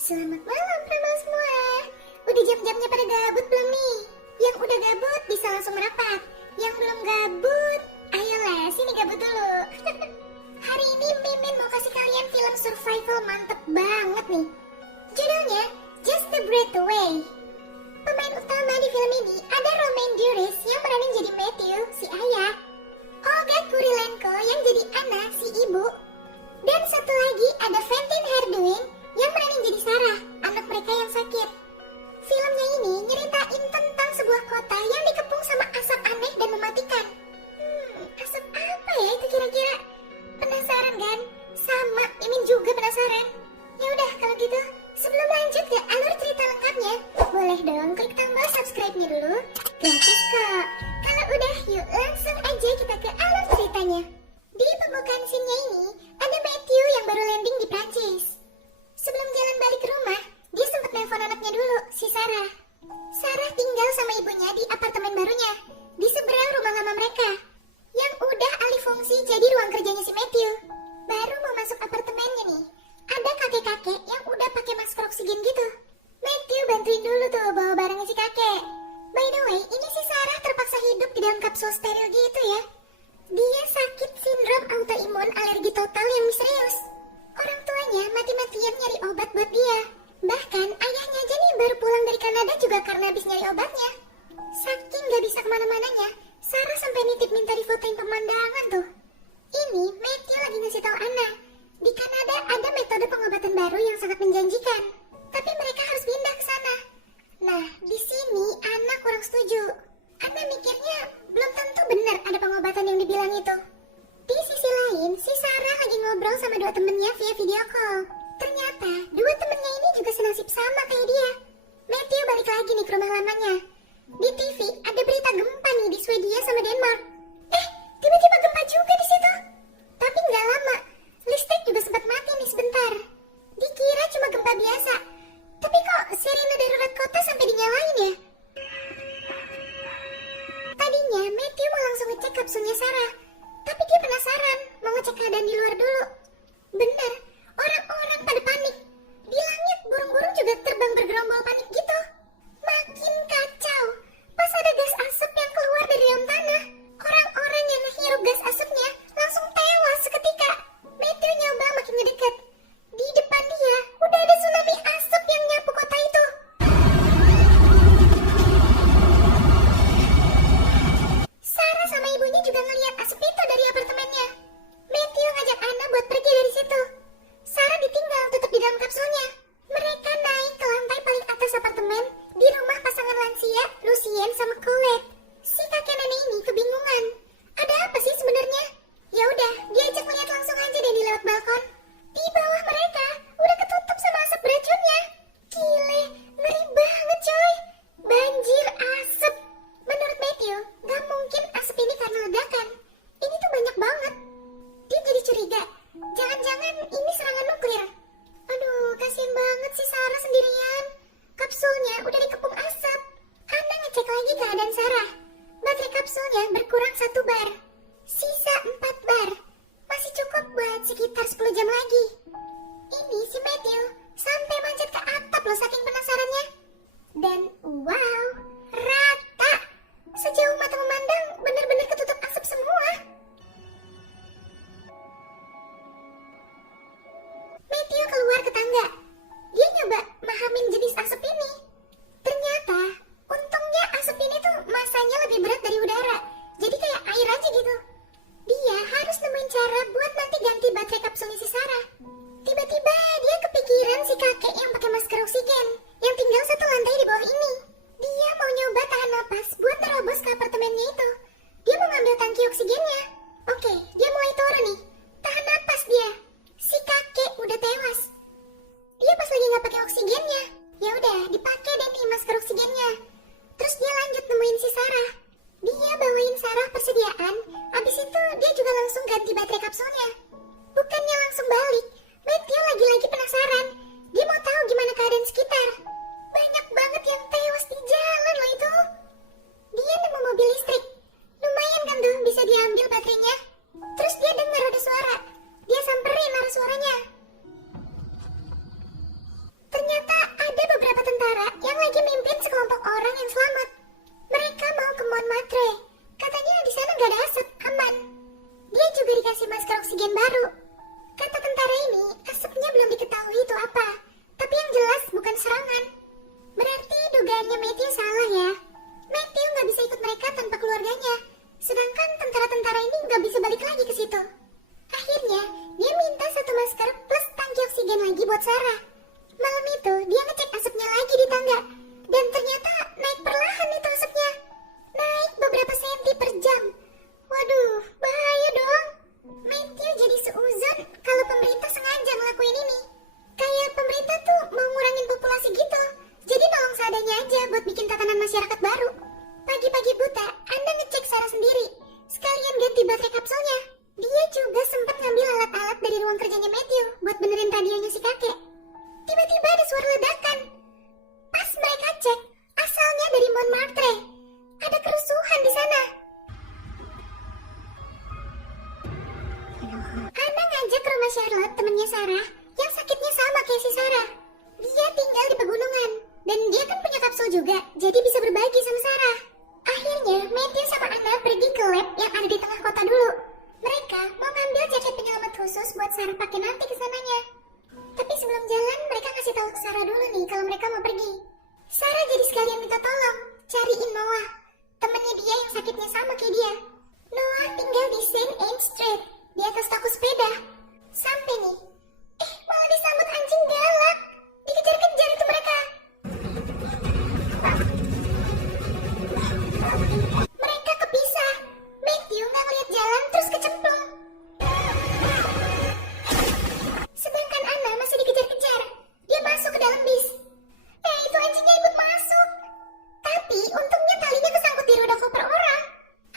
Selamat malam Pramal semua. Udah jam-jamnya pada gabut belum nih? Yang udah gabut bisa langsung merapat. Yang belum gabut, ayolah sini gabut dulu. Hari ini Mimin mau kasih kalian film survival mantep banget nih. Judulnya Just a Breath Away. Pemain utama di film ini ada Romain Duris yang peranin jadi Matthew, si ayah, Olga Kurilenko yang jadi Anna, si ibu, dan satu lagi ada Valentin Hardwin yang peranin jadi Sarah, anak mereka yang sakit. Filmnya ini nyeritain tentang sebuah kota yang dikepung sama asap aneh dan mematikan. Asap apa ya itu kira-kira? Penasaran kan? Sama, Mimin juga penasaran. Ya udah kalau gitu, sebelum lanjut ke alur cerita lengkapnya, boleh dong klik tombol subscribe-nya dulu. Gratis kok. Kalau udah, yuk langsung aja kita ke alur ceritanya. Di pembukaan scene-nya ini, ada Matthew yang baru landing di Prancis. Sebelum jalan balik ke rumah, dia sempat nelpon anaknya dulu, si Sarah. Sarah tinggal sama ibunya di apartemen barunya, di seberang rumah lama mereka, yang udah alih fungsi jadi ruang kerjanya si Matthew. Baru mau masuk apartemennya nih, ada kakek-kakek yang udah pakai masker oksigen gitu. Matthew bantuin dulu tuh bawa barangnya si kakek. By the way, ini si Sarah terpaksa hidup di dalam kapsul steril gitu ya. Dia sakit sindrom autoimun alergi total yang misterius. Orang tuanya mati-matian nyari obat buat dia. Bahkan ayahnya aja nih baru pulang dari Kanada juga karena habis nyari obatnya. Saking gak bisa kemana-mananya, Sarah sampai nitip minta difotoin pemandangan tuh. Ini Matthew lagi ngasih tahu Anna, di Kanada ada metode pengobatan baru yang sangat menjanjikan. Tapi mereka harus pindah ke sana. Nah, di sini Anna kurang setuju. Anna mikirnya belum tentu benar ada pengobatan yang dibilang itu. Di sisi lain, si Sarah lagi ngobrol sama dua temennya via video call. Ternyata, dua temennya ini juga senasib sama kayak dia. Matthew balik lagi nih ke rumah lamanya. Di TV, ada berita gempa nih di Swedia sama Denmark. Tiba-tiba gempa juga di situ. Tapi nggak lama, listrik juga sempat mati nih sebentar. Dikira cuma gempa biasa. Tapi kok sirine darurat kota sampai dinyalain ya? Tadinya, Matthew mau langsung ngecek kapsulnya Sarah. Tapi dia penasaran, mau ngecek keadaan di luar dulu. Benar, orang-orang pada panik. Di langit, burung-burung juga terbang bergerombol panik gitu. Makin kacau. Pas ada gas asap yang keluar dari dalam tanah, orang-orang yang ngehirup gas asapnya langsung tewas seketika. Matthew nyoba makin ngedekat. Di depan dia, udah ada tsunami asap yang nyapu kota itu. Sarah sama ibunya juga ngeliat asap itu dari apartemennya. Matthew ngajak Anna buat pergi dari situ. Sarah ditinggal tetap di dalam kapsulnya. Mereka naik ke lantai paling atas apartemen di rumah pasangan lansia, Lucien sama Colette. Si kakek nenek ini kebingungan. Ada apa sih sebenarnya? Ya udah, diajak melihat langsung aja deh di lewat balkon. Di bawah mereka udah ketutup sama asap beracunnya. Gile, ngeri banget coy. Banjir asap. Menurut Matthew, gak mungkin asap ini karena ledakan. Ini tuh banyak banget. Dia jadi curiga, jangan-jangan ini serangan nuklir. Aduh, kasihan banget si Sarah sendirian. Kapsulnya udah dikepung asap. Anna ngecek lagi keadaan Sarah. Baterai kapsulnya berkurang 1 bar. Sisa 4 bar. Masih cukup buat sekitar 10 jam lagi. Ini si Matthew sampai manjat ke atap loh saking penasarannya. Dan wow, rata. Sejauh mata memandang benar-benar ketutup asap semua. Matthew keluar ke tangga. Dia nyoba mahamin jenis asap ini. Ternyata, untungnya asap ini tuh masanya lebih berat dari udara. Jadi kayak air aja gitu. Dia harus nemuin cara buat nanti ganti baterai kapsulnya si Sarah. Tiba-tiba dia kepikiran si kakek yang pakai masker oksigen, yang tinggal 1 lantai di bawah ini. Dia mau nyoba tahan napas buat terobos ke apartemennya itu. Dia mau ngambil tangki oksigennya. Oke, dia mulai turun nih. Tahan napas dia. Si kakek udah tewas. Dia pas lagi nggak pakai oksigennya. Ya udah, dipakai deh nih masker oksigennya. Terus dia lanjut nemuin si Sarah. Dia bawain Sarah persediaan. Abis itu dia juga langsung ganti baterai kapsulnya. Bukannya langsung balik, Matthew lagi-lagi penasaran. Dia mau tahu gimana keadaan sekitar. Banyak banget yang tewas di jalan loh itu. Dia nemu mobil listrik. Lumayan kan tuh bisa diambil baterainya. Terus dia dengar ada suara. Dia samperin arah suaranya. Ternyata oksigen baru. Kata tentara ini, asapnya belum diketahui itu apa. Tapi yang jelas bukan serangan. Berarti dugaannya Matthew salah ya. Matthew nggak bisa ikut mereka tanpa keluarganya. Sedangkan tentara-tentara ini nggak bisa balik lagi ke situ. Akhirnya, dia minta satu masker plus tangki oksigen lagi buat Sarah. Malam itu, dia ngecek asapnya lagi di tangga. Dan ternyata naik perlahan itu asapnya. Naik beberapa senti per jam. Waduh, bahaya dong. Matthew jadi seuzon kalau pemerintah sengaja ngelakuin ini. Kayak pemerintah tuh mau ngurangin populasi gitu. Jadi tolong seadanya aja buat bikin tatanan masyarakat baru. Pagi-pagi buta, Anda ngecek Sarah sendiri. Sekalian ganti baterai kapsulnya. Dia juga sempat ngambil alat-alat dari ruang kerjanya Matthew buat benerin radionya si kakek. Tiba-tiba ada suara ledakan. Pas mereka cek, asalnya dari Montmartre. Ada kerusuhan di sana. Ana ngajak ke rumah Charlotte, temennya Sarah, yang sakitnya sama kayak si Sarah. Dia tinggal di pegunungan, dan dia kan punya kapsul juga, jadi bisa berbagi sama Sarah. Akhirnya, Matthew sama Ana pergi ke lab yang ada di tengah kota dulu. Mereka mau ngambil jaket penyelamat khusus buat Sarah pakai nanti kesananya. Tapi sebelum jalan, mereka ngasih tahu ke Sarah dulu nih kalau mereka mau pergi. Sarah jadi sekalian minta tolong, cariin Noah, temennya dia yang sakitnya sama kayak dia. Noah tinggal di Saint Anne Street, di atas kaku sepeda. Sampai nih, malah disambut anjing galak. Dikejar-kejar itu mereka. Mereka kepisah. Matthew nggak ngeliat jalan terus kecemplung. Sedangkan Anna masih dikejar-kejar. Dia masuk ke dalam bis. Itu anjingnya ikut masuk. Tapi untungnya talinya kesangkut di roda koper orang.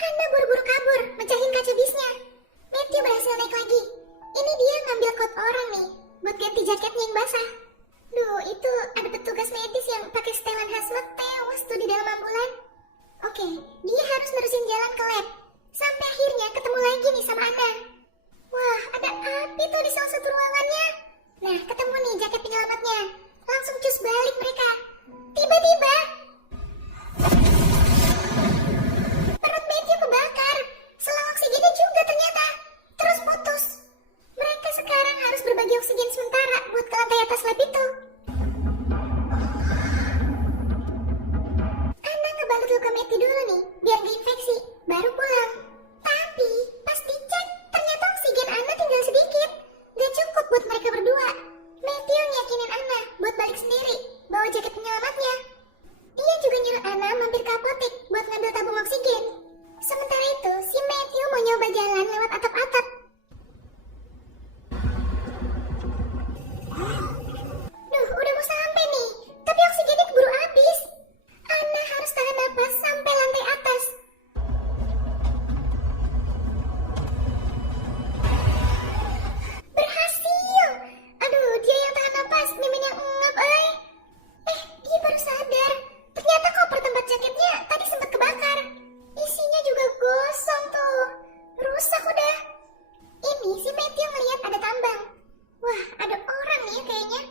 Anna buru-buru kabur, mecahin kaca bisnya. Matthew berhasil naik lagi. Ini dia ngambil kot orang nih, buat ganti jaketnya yang basah. Duh, itu ada petugas medis yang pakai setelan hazmat tewas tuh di dalam ambulan. Oke, dia harus nerusin jalan ke lab. Sampai akhirnya ketemu lagi nih sama Anna. Wah, ada api tuh di salah satu ruangannya. Nah, ketemu nih jaket penyelamatnya. Langsung cus balik mereka. Tiba-tiba perut Matthew kebakar. Selang oksigennya juga ternyata. Terus putus. Mereka sekarang harus berbagi oksigen sementara buat ke lantai atas lab itu. Anna ngebalut luka Matthew dulu nih, biar gak infeksi. Baru pulang. Tapi pas dicek, ternyata oksigen Anna tinggal sedikit. Gak cukup buat mereka berdua. Matthew yakinin Anna buat balik sendiri, bawa jaket penyelamatnya. Dia juga nyuruh Anna mampir ke apotek buat ngambil tabung oksigen. Sementara itu, si Matthew mau nyoba jalan lewat atap-atap. Duh, udah mau sampai nih, tapi oksigennya keburu habis. Anna harus tahan napas sampai lantai atas. Berhasil! Aduh, dia yang tahan napas, mimin yang ngap, dia baru sadar. Ternyata koper tempat jaketnya tadi sempat kebakar. Isinya juga gosong tuh. Rusak udah. Ini si Matthew ngeliat ada tambang. Wah, ada orang nih ya kayaknya.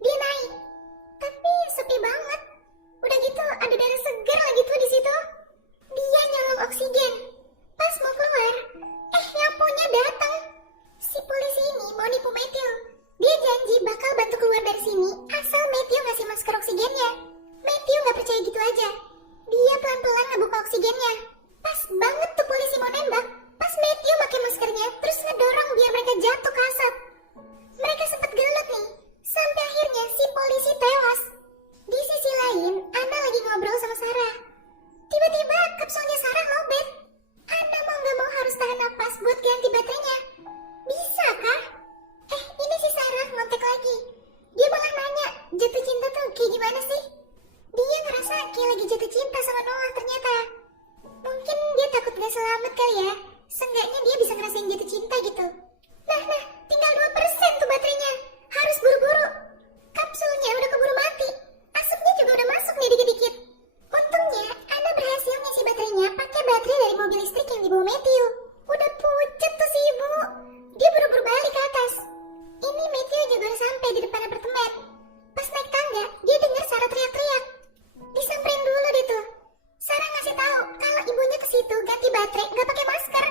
Dia naik. Tapi sepi banget. Udah gitu ada darah segar lagi tuh di situ. Dia nyolong oksigen. Pas mau keluar, nyapunya datang. Si polisi ini mau nipu Matthew. Dia janji bakal bantu keluar dari sini asal Matthew ngasih masker oksigennya. Matthew nggak percaya gitu aja. Dia pelan-pelan ngebuka oksigennya. Pas banget tuh polisi mau nembak. Pas Matthew pakai maskernya terus ngedorong biar mereka jatuh ke asap. Mereka sempat gelut nih. Sampai akhirnya si polisi tewas. Di sisi lain, Anna lagi ngobrol sama Sarah. Tiba-tiba kapsulnya Sarah lobet. Anna mau nggak mau harus tahan napas buat ganti baterainya. Bisa kah? Ini si Sarah ngontek lagi. Dia malah nanya, jatuh cinta tuh kayak gimana sih? Dia ngerasa kayak lagi jatuh cinta sama Noah ternyata. Mungkin dia takut gak selamat kali ya. Seenggaknya dia bisa ngerasain jatuh cinta gitu. Nah, tinggal 2% tuh baterainya. Harus buru-buru. Kapsulnya udah keburu mati. Asapnya juga udah masuk nih dikit-dikit. Untungnya, Anna berhasil ngisi baterainya pakai baterai dari mobil listrik yang dibawa Matthew. Udah pucet tuh si ibu. Dia buru-buru balik ke atas. Ini Matthew juga udah sampai di depan apartemen. Pas naik tangga, dia dengar Sarah teriak-teriak. Disamperin dulu deh tuh. Sarah ngasih tahu kalau ibunya ke situ ganti baterai nggak pakai masker.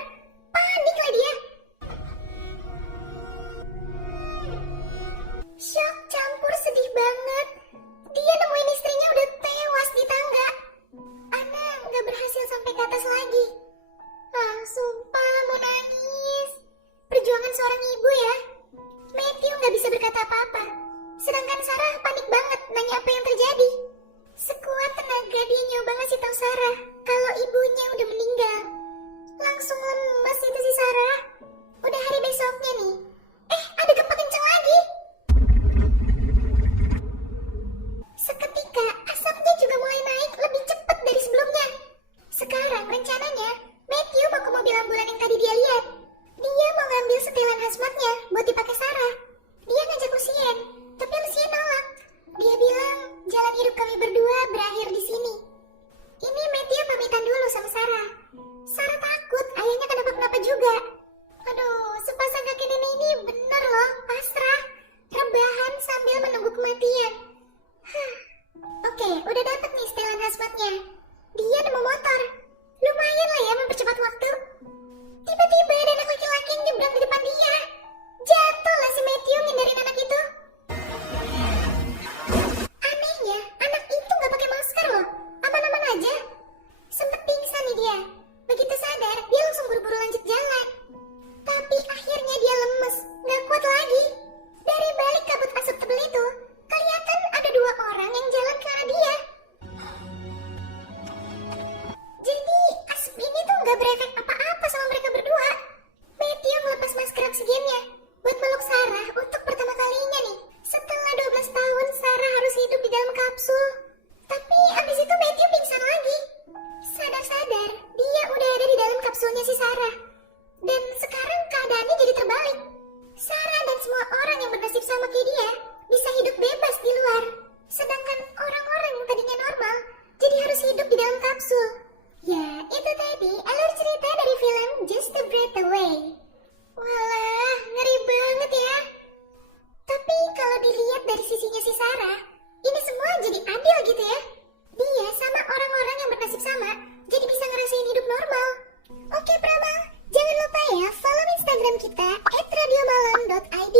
Panik lah dia. sumpah mau nangis. Perjuangan seorang ibu ya. Matthew nggak bisa berkata apa-apa. Sedangkan Sarah panik banget nanya apa yang terjadi. Sekuat tenaga dia nyoba ngasih tahu Sarah kalau ibunya udah meninggal. Langsung lemes itu si Sarah. Udah hari besoknya nih. Ada gempa kencang lagi. Seketika asapnya juga mulai naik lebih cepat dari sebelumnya. Sekarang rencananya Matthew mau ke mobil ambulan yang tadi dia lihat. Dia mau ngambil setelan hazmatnya buat dipakai Sarah. Dia ngajak Lucien, tapi Lucien nolak. Dia bilang jalan hidup kami berdua berakhir di sini. Ini Matthew pamitan dulu sama Sarah. Sarah takut ayahnya kenapa-kenapa juga. Aduh, sepasang kakek nenek ini bener loh, pasrah, rebahan sambil menunggu kematian. Oke, udah dapet nih setelan hazmatnya. Dia nemu motor. Lumayan lah ya mempercepat waktu. Tiba-tiba ada anak laki-laki yang nyebrang di depan dia. Jatuh lah si Matthew ngindarin anak itu. Anehnya, anak itu gak pakai masker loh. Aman-aman aja. Sempet pingsan nih dia. Begitu sadar, dia langsung buru-buru lanjut jalan. Tapi akhirnya dia lemes, gak kuat lagi. Dari balik kabut asap tebal itu, kelihatan ada dua orang yang jalan ke arah dia. Jadi asap ini tuh gak berefek apa-apa sama mereka berdua. Matthew melepas masker oksigennya buat meluk Sarah untuk pertama kalinya nih. Setelah 12 tahun Sarah harus hidup di dalam kapsul. Tapi abis itu Matthew pingsan lagi. Sadar-sadar dia udah ada di dalam kapsulnya si Sarah. Dan sekarang keadaannya jadi terbalik. Sarah dan semua orang yang bernasib sama kayak dia bisa hidup bebas di luar. Sedangkan orang-orang yang tadinya normal jadi harus hidup di dalam kapsul. Ya, itu tadi alur cerita dari film Just a Breath Away. Walah, ngeri banget ya. Tapi kalau dilihat dari sisinya si Sarah, ini semua jadi adil gitu ya. Dia sama orang-orang yang bernasib sama jadi bisa ngerasain hidup normal. Oke Pramal, jangan lupa ya follow Instagram kita @radiomalam.id.